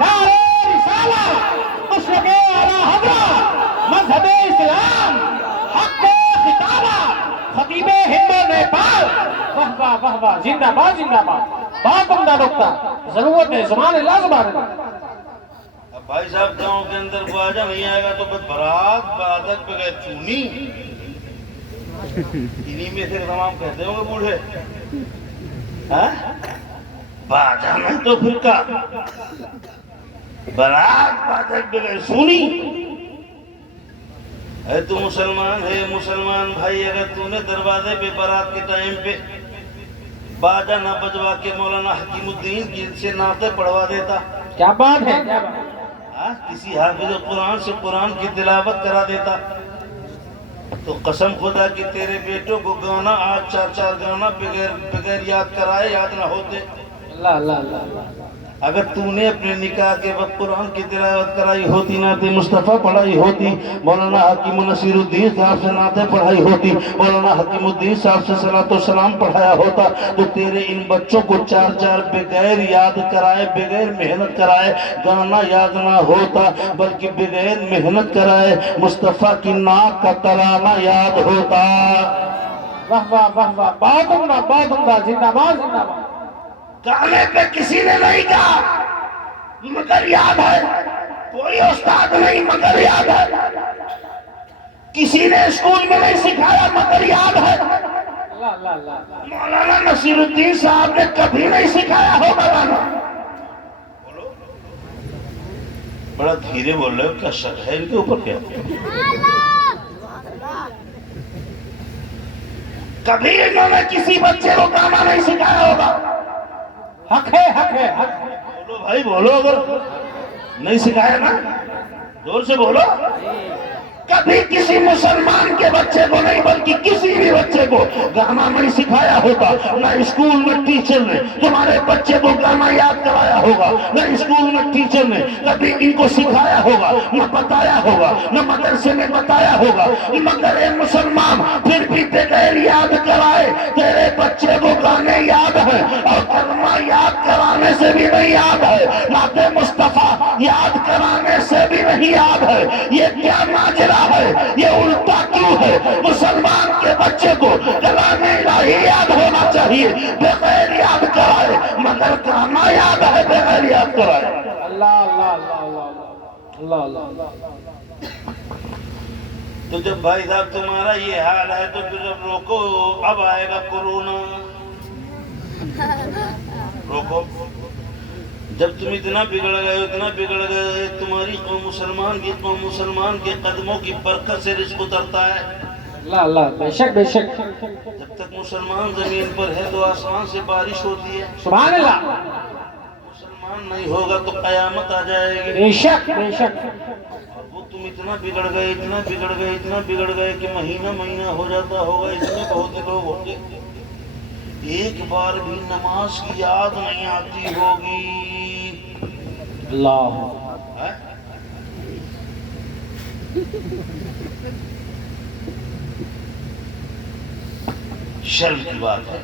نعرے رسالت, مشرق اعلی حضرت, مذہب اسلام, حق خطابت, خطیب ہند و نیپال. واہ واہ واہ واہ, زندہ باد زندہ باد, بہت عمدہ نکتہ, ضرورت ہے, زبان اللہ زبان اللہ. اب بھائی صاحب گاؤں کے اندر باجا نہیں آئے گا تو بس برات بادت پہ گئے چونی, انہی میں سے تمام کہتے ہوں گے بوڑھے, باجا میں تو پھر کا برات بادت پہ گئے سونی. اے تو مسلمان ہے, مسلمان بھائی, اگر تو نے دروازے پہ برات کے ٹائم پہ باجا نہ بجوا کے مولانا حکیم الدین کی سے نعتیں پڑھوا دیتا, کیا بات ہے, کیا بات ہے, کسی حافظ قرآن سے قرآن کی تلاوت کرا دیتا, تو قسم خدا کہ تیرے بیٹوں کو گانا آج 4 گانا بغیر یاد کرائے یاد نہ ہوتے. اللہ اللہ اللہ. اگر تو نے اپنے نکاح کے وقت قرآن کی تلاوت کرائی ہوتی, نعت مصطفیٰ پڑھائی ہوتی, مولانا حکیم نصیر الدین صاحب سے نعتیں پڑھائی ہوتی, مولانا حکیم الدین صاحب سے صلاۃ و سلام پڑھایا ہوتا, تو تیرے ان بچوں کو 4 بغیر یاد کرائے, بغیر محنت کرائے گانا یاد نہ ہوتا, بلکہ بغیر محنت کرائے مصطفیٰ کی نعت کا ترانہ یاد ہوتا. واہ واہ واہ واہ, بہت عمدہ بہت عمدہ, زندہ باد زندہ باد. گانے پہ کسی نے نہیں کہا مگر یاد ہے, کوئی استاد نہیں مگر یاد ہے, کسی نے اسکول میں نہیں سکھایا مگر یاد ہے, اللہ اللہ اللہ. مولانا نصیر الدین صاحب نے کبھی نہیں سکھایا ہوگا گانا. بڑا دھیرے بول رہے ہو, کیا شک ہے ان کے اوپر؟ کیا کبھی انہوں نے کسی بچے کو گانا نہیں سکھایا ہوگا؟ حق ہے, حق ہے, حق ہے. بولو بھائی بولو, اگر نہیں سکھایا نا زور سے بولو. کبھی کسی مسلمان کے بچے کو نہیں بلکہ کسی بھی بچے کو گانا نہیں سکھایا ہوگا, نہ اسکول میں ٹیچر نے تمہارے بچے کو گانا یاد کرایا ہوگا, نہ اسکول میں ٹیچر نے کبھی ان کو سکھایا ہوگا, نہ بتایا ہوگا, نہ مدرسے میں بتایا ہوگا. مگر اے مسلمان پھر بھی بغیر یاد کرائے تیرے بچے کو گانے یاد ہے اور کلمہ یاد کرانے سے بھی نہیں یاد ہے, نعت مصطفیٰ یاد کرانے سے بھی نہیں یاد ہے. یہ کیا ماجرا ہے, یہ الٹا کیوں ہے؟ مسلمان کے بچے کو کلام الہی یاد ہونا چاہیے بغیر یاد کرائے, مگر گانا یاد ہے بغیر یاد کرائے. اللہ اللہ اللہ اللہ اللہ اللہ. تو جب بھائی صاحب تمہارا یہ حال ہے تو پھر اب روکو, اب آئے گا کورونا. روکو. جب تم اتنا بگڑ گئے تمہاری قوم مسلمان کے قدموں کی برکت سے رزق اترتا ہے. اللہ اللہ, بے شک بے شک. جب تک مسلمان زمین پر ہے تو آسمان سے بارش ہوتی ہے. سبحان اللہ. مسلمان نہیں ہوگا تو قیامت آ جائے گی. بے شک بے شک. وہ تم اتنا بگڑ گئے کہ مہینہ ہو جاتا ہوگا, اتنے بہت لوگ ہوں گے ایک بار بھی نماز کی یاد نہیں آتی ہوگی. اللہ. شرم کی بات ہے,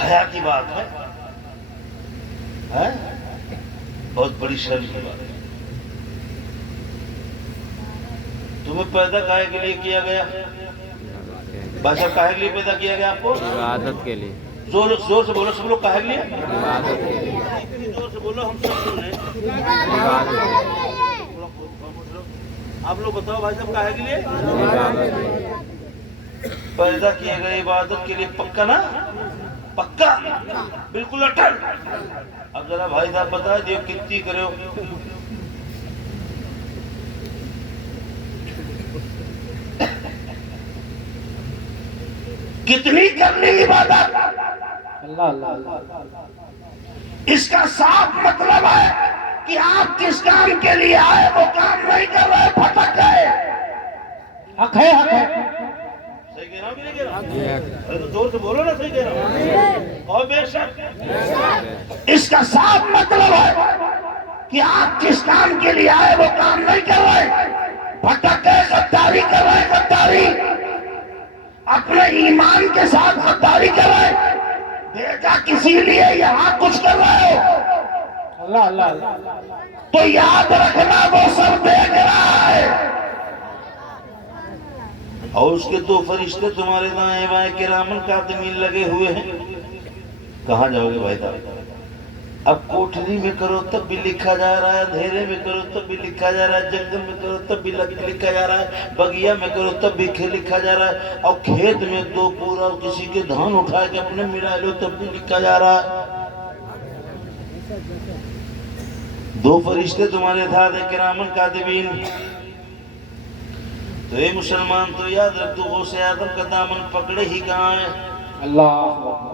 حیا کی بات ہے, بہت بڑی شرم کی بات ہے. تمہیں پیدا کاہے کے لیے کیا گیا؟ بادشاہ کاہے کے لیے پیدا کیا گیا آپ کو؟ عبادت کے لیے. زور سے بولو سب لوگ, کاہے کے لیے؟ عبادت کے لیے. اتنی زور سے بولو, ہم سب سن رہے ہیں. آپ لوگ بتاؤ بھائی صاحب کاہے کے لیے؟ عبادت کے لیے. پیدا کیے گئے عبادت کے لیے. پکا نا؟ پکا بالکل اٹل. اب ذرا بھائی صاحب بتا دیو کتنی کرے ہو. کتنی کرنی عبادت؟ اللہ اللہ. اس کا صاف مطلب ہے کہ آپ جس کام کے لیے آئے وہ کام نہیں کر رہے, پھٹک گئے. حق ہے, حق ہے. صحیح کہہ رہا ہوں کہ نہیں کہہ رہا؟ ارے تو زور سے بولو نا, صحیح کہہ رہا ہوں. اور بے شک اس کا صاف مطلب ہے کہ آپ جس کام کے لیے آئے وہ کام نہیں کر رہے, بھٹک گئے, غداری کر رہے. غداری اپنے ایمان کے ساتھ غداری کر رہے, بھیجا کسی لیے, یہاں کچھ کر رہے ہو. اللہ اللہ. تو یاد رکھنا وہ سب دیکھ رہا ہے. اور اس کے دو فرشتے تمہارے دائیں بائیں کرامن کاتبین لگے ہوئے ہیں. کہاں جاؤ گے بھائی صاحب؟ اب کوٹھری میں کرو تب بھی لکھا جا رہا ہے, اندھیرے میں کرو تب بھی لکھا جا رہا ہے, جنگل میں کرو تب بھی لکھا جا رہا ہے, بگیا میں کرو تب بھی لکھا جا رہا ہے, اور کھیت میں دو پورا کسی کے دھان اٹھا کے اپنے ملا لو تب بھی لکھا جا رہا ہے. دو فرشتے تمہارے ساتھ ہیں کرامن کاتبین. تو اے مسلمان تو یاد رکھ, تو غوث آدم کا دامن پکڑے ہی کہاں ہے؟ اللہ.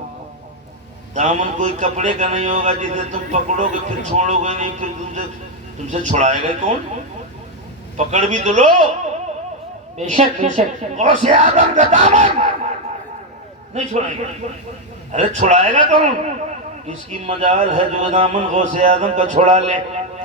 دامن کوئی کپڑے کا نہیں ہوگا جسے تم پکڑو گے پھر چھوڑو گے نہیں, پھر تم سے چھڑائے گا کون؟ پکڑ بھی تو لو. بے شک بے شک. غوث آدم کا دامن نہیں چھوڑائے گا. ارے چھڑائے گا کون؟ کس کی مجال ہے جو دامن غوث آدم کا چھڑا لے؟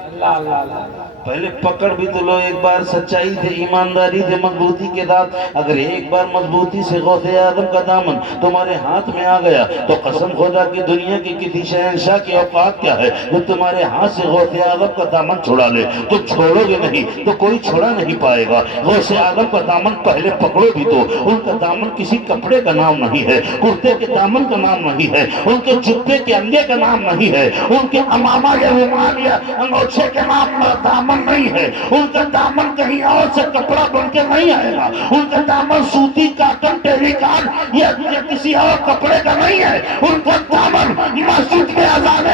اللہ اللہ اللہ. پہلے پکڑ بھی تو لو ایک بار, سچائی سے, ایمانداری سے, مضبوطی کے ساتھ. اگر ایک بار مضبوطی سے غوث آدم کا دامن تمہارے ہاتھ میں آ گیا تو قسم خدا کی دنیا کی کسی شہنشاہ کی اوقات کیا ہے جو تمہارے ہاتھ سے غوث آدم کا دامن چھڑا لے. تم چھوڑو گے نہیں تو کوئی چھڑا نہیں پائے گا. غوث آدم کا دامن پہلے پکڑو بھی تو. ان کا دامن کسی کپڑے کا نام نہیں ہے, کرتے کے دامن کا نام نہیں ہے, ان کے جبے کے انگے کا نام نہیں ہے, ان کے امامہ یا رومال یا انگوچھے کے نام دامن نہیں ہے. ان کا دامن کہیں اور سے کپڑا بن کے نہیں آئے گا. ان کا دامن سوتی, کاٹن, ٹیری کاٹ یا کسی اور کپڑے کا نہیں ہے. ان کا دامن مسجد کے اذان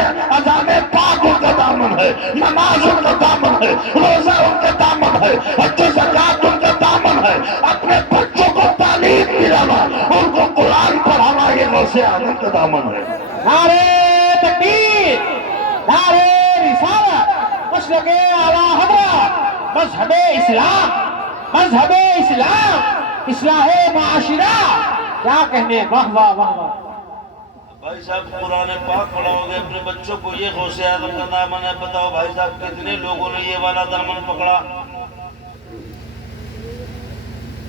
پاک ان کا دامن ہے, نماز ان کا دامن ہے, روزہ ان کا دامن ہے, حج و زکات ان کا دامن ہے, اپنے بچوں کو تعلیم دلانا, ان کو قرآن پڑھانا, یہ غوث آدم کا دامن ہے. نعرہ تکبیر, نعرہ رسالت, مسلک اعلی حضرت مذہب اسلام، مذہب اسلام، اصلاح معاشرہ، کیا کہنے، واہ واہ واہ واہ۔ بھائی صاحب قرآن پاک پڑھاؤ گے اپنے بچوں کو، یہ غوث اعظم کا دامن ہے، بتاؤ بھائی صاحب کتنے لوگوں نے یہ والا دامن پکڑا؟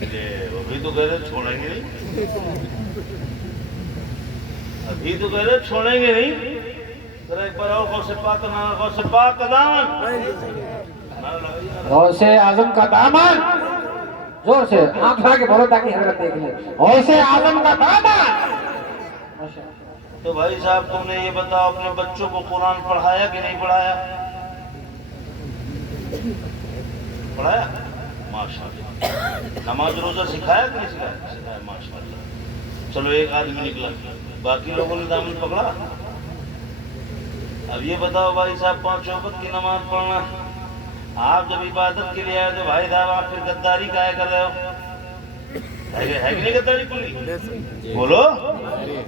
ابھی تو کہہ رہے چھوڑیں گے نہیں، ابھی تو کہہ رہے چھوڑیں گے نہیں، ذرا ایک بار اور غوث پاک کا نام، غوث پاک کا دامن، غوث اعظم کا دامن، زور سے آنکھ بھر کے بولو تاکہ حضرت دیکھ لیں، غوث اعظم کا دامن۔ تو بھائی صاحب تم نے یہ بتاؤ اپنے بچوں کو قرآن پڑھایا کہ نہیں پڑھایا؟ پڑھایا؟ ماشاءاللہ۔ نماز روزہ سکھایا کہ نہیں سکھایا؟ سکھایا، ماشاءاللہ۔ چلو ایک آدمی نکلا، باقی لوگوں نے دامن پکڑا۔ اب یہ بتاؤ بھائی صاحب 5 وقت کی نماز پڑھنا، آپ جب عبادت کے لیے آئے تو بھائی صاحب آپ پھر غداری کاہے کر رہے ہو؟ ہے کہ نہیں غداری کلی؟ بولو۔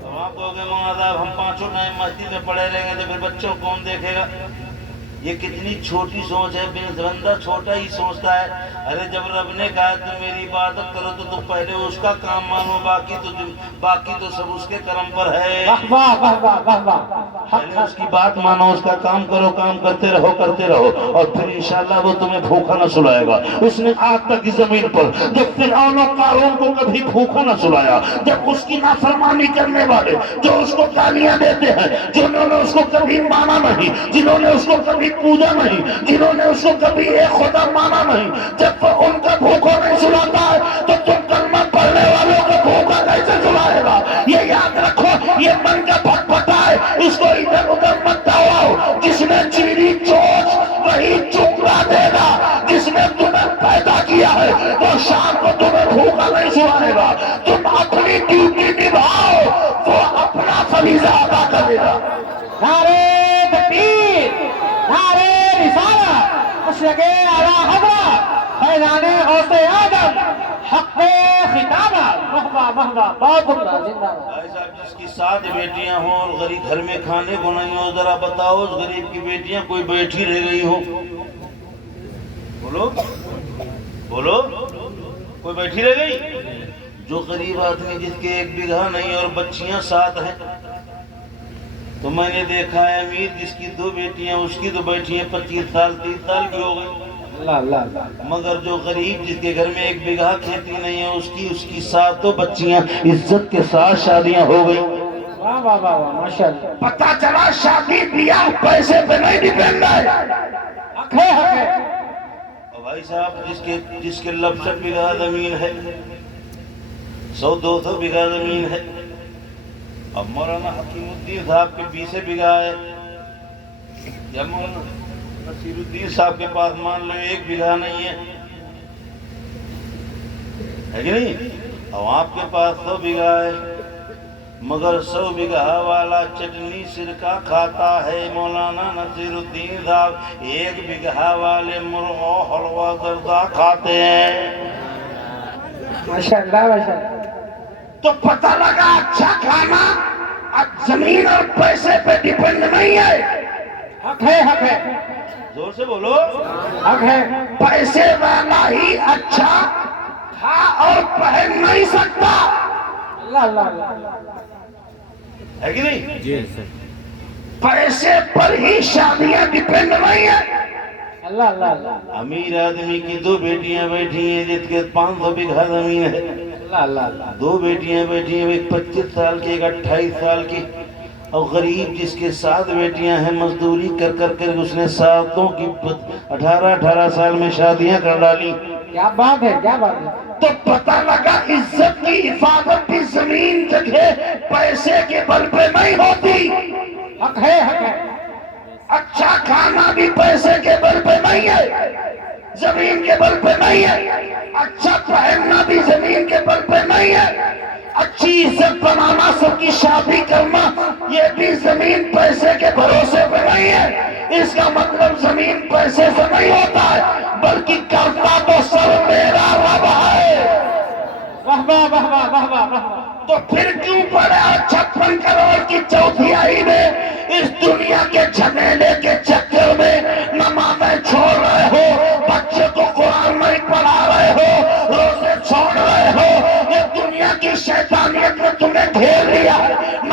تو آپ کہو گے مولانا صاحب ہم 5 ٹائم مسجد میں پڑھے رہیں گے تو پھر بچوں کو کون دیکھے گا؟ یہ کتنی چھوٹی سوچ ہے، بندہ چھوٹا ہی سوچتا ہے۔ ارے جب رب نے کہا تم میری عبادت کرو تو پہلے اس کا کام مانو، باقی تو سب اس کے کرم پر ہے۔ واہ واہ واہ واہ واہ واہ۔ پہلے اس کی بات مانو، اس کا کام کرو، کام کرتے رہو اور پھر انشاءاللہ وہ تمہیں بھوکا نہ سلائے گا۔ اس نے آج تک کی زمین پر جب فرعون و قارون کو کبھی بھوکا نہ سلایا، جب اس کی نافرمانی کرنے والے جو اس کو گالیاں دیتے ہیں، جنہوں نے اس کو کبھی مانا نہیں، جنہوں نے اس کو کبھی پوجا نہیں، جنہوں نے اس کو کبھی ایک خدا مانا نہیں، جب وہ ان کا بھوکا نہیں سلاتا ہے تو تم کلمہ پڑھنے والوں کا بھوکا کیسے سلائے گا؟ یہ یاد رکھو، یہ من کا پھٹ پھٹا ہے، اس کو ادھر ادھر مت دوڑاؤ۔ جس نے چیری چوچ وہی چکرا دے گا، جس نے تمہیں پیدا کیا ہے وہ شام کو تمہیں بھوکا نہیں سلائے گا۔ تم اپنی ڈیوٹی نبھاؤ، وہ اپنا فریضہ ادا کرے گا۔ نعرہ تکبیر، نعرہ رسالت، مسلک اعلی حضرت فیضان غوث اعظم، حق خطابت، واہ واہ واہ، بہت بڑا زندہ باد۔ بھائی صاحب جس کی 7 بیٹیاں ہوں اور غریب گھر میں کھانے کو نہیں ہو، ذرا بتاؤ اس غریب کی بیٹیاں کوئی بیٹھی رہ گئی ہوں؟ بولو بولو، کوئی بیٹھی رہ گئی؟ جو غریب آدمی جس کے 1 بیگھہ نہیں اور بچیاں 7 ہیں، تو میں نے دیکھا ہے امیر جس کی 2 بیٹیاں، اس کی تو بیٹھی ہیں 25 سال 30 سال کی ہو گئی، اللہ اللہ اللہ۔ مگر جو غریب جس کے گھر میں 1 بیگھہ کھیتی نہیں ہے، اس کی 7 بچیاں عزت کے ساتھ شادیاں ہو گئی۔ واہ واہ واہ واہ، ماشاءاللہ۔ پتہ چلا شادی بیاہ پیسے پہ نہیں ڈیپینڈ ہے۔ حق ہے، حق ہے۔ اور بھائی صاحب جس کے لفظ بیگھہ زمین ہے، 100-200 بیگھہ زمین ہے، اب مولانا حکیم الدین صاحب کے 20 بیگھہ ہے، یا مولانا نصیر الدین صاحب کے پاس مان لو 1 بیگھہ نہیں ہے کہ نہیں؟ اور آپ کے پاس 100 بیگھہ ہے، مگر 100 بیگھہ والا چٹنی سرکہ کھاتا ہے مولانا نصیر الدین صاحب، 1 بیگھہ والے مرغ و حلوہ زردہ کھاتے ہیں۔ ماشاءاللہ ماشاءاللہ۔ تو پتہ لگا اچھا کھانا زمین اور پیسے پہ ڈیپینڈ نہیں ہے۔ حق ہے، حق ہے، زور سے بولو۔ حق ہے۔ پیسے والا ہی اچھا کھا اور پہن نہیں سکتا، اللہ اللہ اللہ۔ ہے کہ نہیں؟ جی سر۔ پیسے پر ہی شادیاں ڈیپینڈ نہیں ہے۔ اللہ اللہ اللہ۔ امیر آدمی کی 2 بیٹیاں بیٹھی ہیں جس کے 500 بیگھہ زمین ہے، اللہ اللہ اللہ۔ 2 بیٹیاں بیٹھی ہیں، ایک 25 سال کی، ایک 28 سال کی، اور غریب جس کے 7 بیٹیاں ہیں، مزدوری کر کر اس نے 7 کی 18 سال میں شادیاں کر ڈالی۔ کیا بات ہے، کیا بات ہے۔ تو پتہ لگا عزت کی حفاظت بھی زمین جگہ پیسے کے بل پہ نہیں ہوتی، حق ہے، حق ہے۔ اچھا کھانا بھی پیسے کے بل پہ نہیں ہے، زمین کے بل پہ نہیں ہے، اچھا پہننا بھی زمین کے بل پہ نہیں ہے، اچھی عزت بنانا، سب کی شادی کرنا، یہ بھی زمین پیسے کے بھروسے پہ نہیں ہے۔ اس کا مطلب زمین پیسے سے نہیں ہوتا ہے، بلکہ کرتا تو سب میرا رب ہے۔ واہ واہ واہ واہ واہ واہ واہ۔ تو پھر کیوں پڑا 56 کروڑ کی چوتھائی میں اس دنیا کے جھمیلے کے چکر میں نہ ماں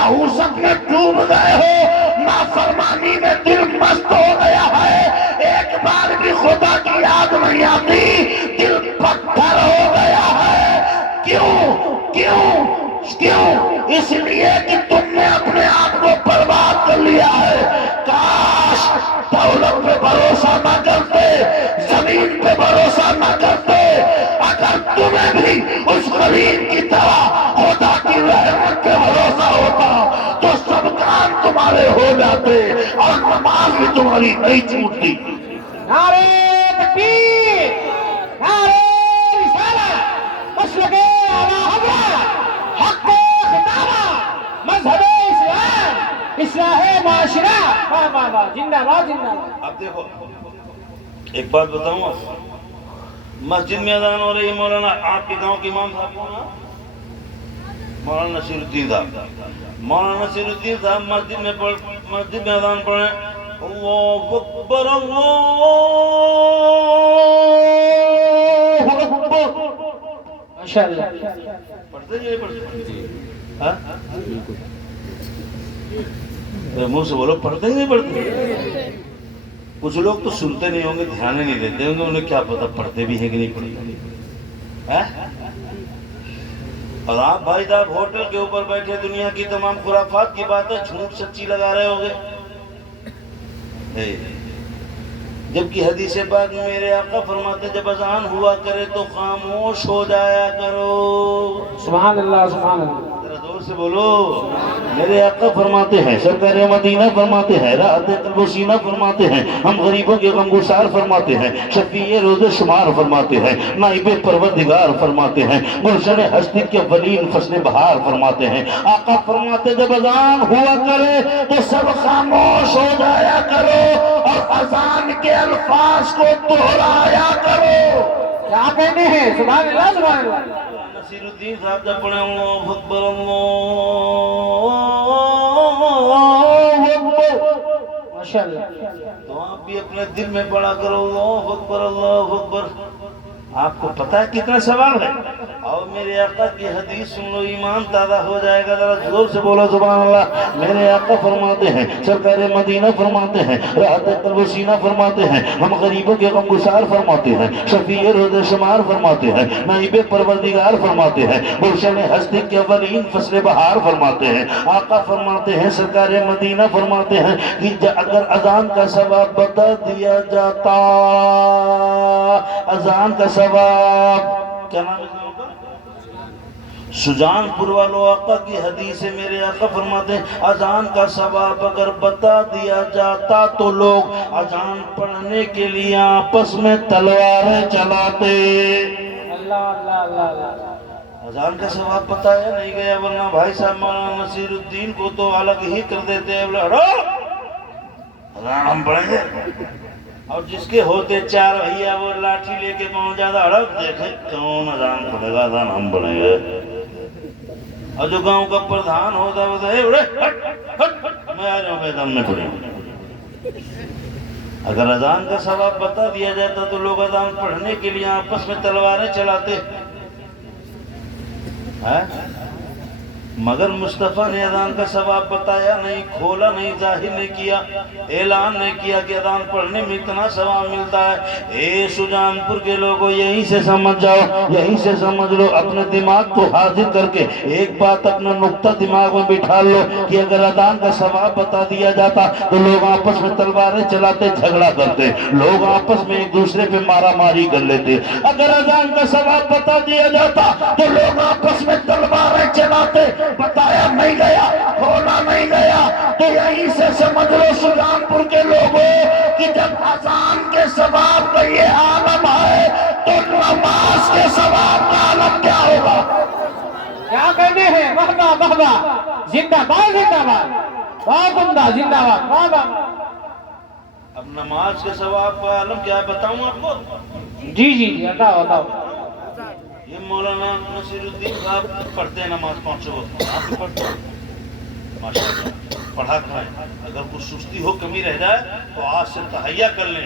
نحوست میں ڈوب گئے ہو، نافرمانی میں دل مست ہو گیا ہے، ایک بار بھی خدا کی یاد نہیں آتی، دل پتھر ہو گیا ہے۔ کیوں؟ اس لیے کہ تم نے اپنے آپ کو برباد کر لیا ہے۔ کاش دولت پہ بھروسہ نہ کرتے، زمین پہ بھروسہ نہ کرتے، اگر تمہیں بھی اس غریب کی طرح خدا کی رحمت پہ بھروسہ ہوتا تو سب کام تمہارے ہو جاتے اور نماز بھی تمہاری نہیں چھوٹتی۔ نعرے تکبیر، نعرے رسالت، مسلک اعلیٰ حضرت، حق خطابت، مذہب اسلام، اصلاح معاشرہ، واہ واہ واہ، زندہ باد زندہ باد۔ اب دیکھو ایک بات بتاؤں، مسجد میں اذان ہو رہی ہے، مولانا آپ کے گاؤں کے امام صاحب کون ہیں؟ مولانا نصیر الدین صاحب۔ مولانا نصیر الدین صاحب مسجد میں اذان پڑھ رہے ہیں، اللہ اکبر اللہ اکبر، ماشاءاللہ، پڑھتے ہیں یہ پڑھتے جی ہاں؟ بالکل منہ سے بولو، پڑھتے ہیں نہیں پڑھتے؟ کچھ لوگ تو سنتے نہیں ہوں گے، دھیان نہیں دیتے ہوں گے، انہیں کیا پتا پڑھتے بھی ہیں کہ نہیں پڑھتے ہیں؟ اور آپ بھائی صاحب ہوٹل کے اوپر بیٹھے دنیا کی تمام خرافات کی باتیں جھوٹ سچی لگا رہے ہوگے، جبکہ حدیث پاک میں میرے آقا فرماتے جب اذان ہوا کرے تو خاموش ہو جایا کرو۔ سبحان اللہ سبحان اللہ۔ ذرا زور سے بولو، میرے آقا فرماتے ہیں، سرکار مدینہ فرماتے ہیں، راحت قلب و سینہ فرماتے ہیں، ہم غریبوں کے غم گسار فرماتے ہیں، شفیع روز شمار فرماتے ہیں، نائب پروردگار فرماتے ہیں، گلشن ہستی کے ولین فصل بہار فرماتے ہیں۔ آقا فرماتے جب اذان ہوا کرے تو سب خاموش ہو جایا کرو اور اذان کے الفاظ کو دہرایا کرو۔ کیا کہنے ہیں؟ سبحان اللہ سبحان اللہ۔ نصیر الدین صاحب جب پڑھے اللہ اکبر اللہ اکبر، ماشاءاللہ، تو آپ بھی اپنے دل میں پڑھا کرو اللہ اکبر اللہ اکبر۔ آپ کو پتہ ہے کتنا ثواب ہے؟ اور میرے آقا کی حدیث سن لو، ایمان تازہ ہو جائے گا، ذرا زور سے بولو سبحان اللہ۔ میرے آقا فرماتے ہیں، سرکار مدینہ فرماتے ہیں، راحت قلب و سینہ فرماتے ہیں، ہم غریبوں کے غم گسار فرماتے ہیں، شفیع روز شمار فرماتے ہیں، نائب پروردگار فرماتے ہیں، گلشن ہستی کے اولین فصل بہار فرماتے ہیں۔ آقا فرماتے ہیں، سرکار مدینہ فرماتے ہیں کہ اگر اذان کا ثواب بتا دیا جاتا، اذان کا ثواب، کیا نام ہے سجان پور والوں، آقا کی حدیث ہے، میرے آقا فرماتے ہیں اذان کا ثواب اگر بتا دیا جاتا تو لوگ اذان پڑھنے کے لیے آپس میں تلواریں چلاتے۔ اللہ اللہ اللہ اللہ۔ اذان کا ثواب بتایا نہیں گیا، ورنہ بھائی صاحب مولانا نصیر الدین کو تو الگ ہی کر دیتے ہیں، ہٹو اذان ہم پڑھیں گے۔ اور جس کے ہوتے چار بھیا وہ لاٹھی لے کے پہنچ جاتا، ہڑپ دیکھے کون اذان پڑھے گا، اذان ہم پڑھیں گے۔ اور جو گاؤں کا پردھان ہوتا ہے وہ میں آ جاؤں گا اذان میں پڑھیں۔ اگر اذان کا ثواب بتا دیا جاتا تو لوگ اذان پڑھنے کے لیے آپس میں تلواریں چلاتے، مگر مصطفیٰ نے اذان کا ثواب بتایا نہیں، کھولا نہیں، ظاہر نہیں کیا، اعلان نہیں کیا کہ اذان پڑھنے میں اتنا ثواب ملتا ہے۔ اے سجان پور کے لوگوں، یہیں سے سمجھ جاؤ، یہیں سے سمجھ لو، اپنے دماغ کو حاضر کر کے ایک بات اپنا نقطہ دماغ میں بٹھا لو کہ اگر اذان کا ثواب بتا دیا جاتا تو لوگ آپس میں تلواریں چلاتے، جھگڑا کرتے، لوگ آپس میں ایک دوسرے پہ مارا ماری کر لیتے۔ اگر اذان کا ثواب بتا دیا جاتا تو لوگ آپس میں تلواریں چلاتے، بتایا نہیں گیا، کھولا نہیں گیا۔ تو یہیں سے سمجھ لو سجان پور کے لوگوں کہ جب اذان کے ثواب کا یہ عالم ہے تو نماز کے ثواب کا عالم کیا ہوگا؟ کیا کہنے ہیں؟ واہ واہ واہ واہ، زندہ باد زندہ باد، بہت عمدہ، زندہ باد، واہ واہ۔ اب نماز کے ثواب کا عالم کیا ہے بتاؤں آپ کو؟ جی جی جی، بتاؤ بتاؤ۔ یہ مولانا نصیر الدین صاحب پڑھتے ہیں نماز 5 وقت، آپ بھی پڑھتے ہیں ماشاءاللہ، پڑھا کریں۔ اگر کچھ سستی ہو، کمی رہ جائے تو آج سے تہیا کر لیں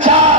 4,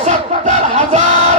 70,000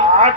8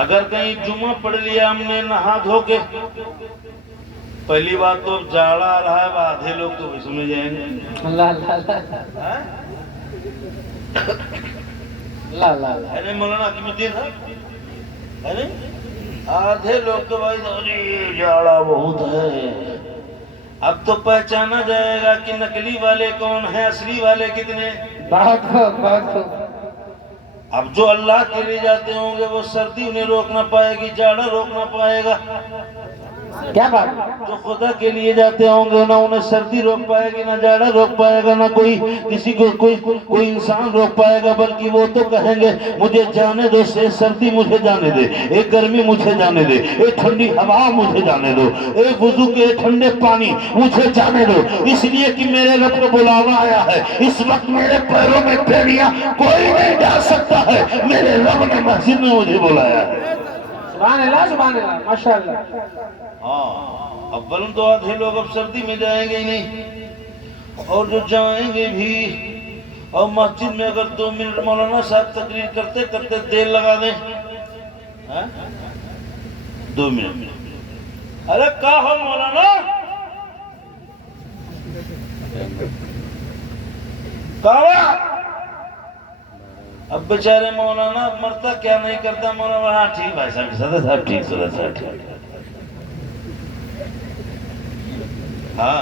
اگر کہیں جمعہ پڑھ لیا ہم نے نہا دھو کے، پہلی بات تو جاڑا آ رہا ہے، آدھے لوگ تو اس میں جائیں گے اللہ اللہ اللہ اللہ اللہ اللہ۔ ہے نہیں مولانا حکیم الدین ہے نہیں؟ آدھے لوگ تو بھائی جی جاڑا بہت ہے۔ اب تو پہچانا جائے گا کہ نکلی والے کون ہیں، اصلی والے کتنے۔ بہت خوب بہت خوب۔ اب جو اللہ کے لیے جاتے ہوں گے وہ سردی انہیں روک نہ پائے گی، جاڑا روک نہ پائے گا۔ کیا بات؟ جو خدا کے لیے جاتے ہوں گے نہ انہیں سردی روک پائے گی، نہ جاڑا روک پائے گا، نہ کسی کو کوئی انسان روک پائے گا، بلکہ وہ تو کہیں گے مجھے جانے دو، ایک سردی مجھے جانے دے، ایک گرمی مجھے جانے دے، ایک ٹھنڈی ہوا مجھے جانے دو، ایک وضو کے ٹھنڈے پانی مجھے جانے دو، اس لیے کہ میرے رب کا بلاوا آیا ہے۔ اس وقت میرے پیروں میں بیڑیاں کوئی نہیں ڈال سکتا ہے، میرے رب نے مسجد میں مجھے بلایا ہے۔ سبحان اللہ سبحان اللہ ماشاءاللہ۔ ہاں اول تو آدھے لوگ اب سردی میں جائیں گے ہی نہیں، اور جو جائیں گے بھی، اور مسجد میں اگر 2 منٹ مولانا صاحب تقریر کرتے کرتے دیر لگا دیں، 2 منٹ، ارے کہا ہو مولانا کہا، اب بیچارے مولانا مرتا کیا نہیں کرتا مولانا، ہاں ٹھیک بھائی صاحب صدر صاحب ٹھیک، صدر صاحب ٹھیک، ہاں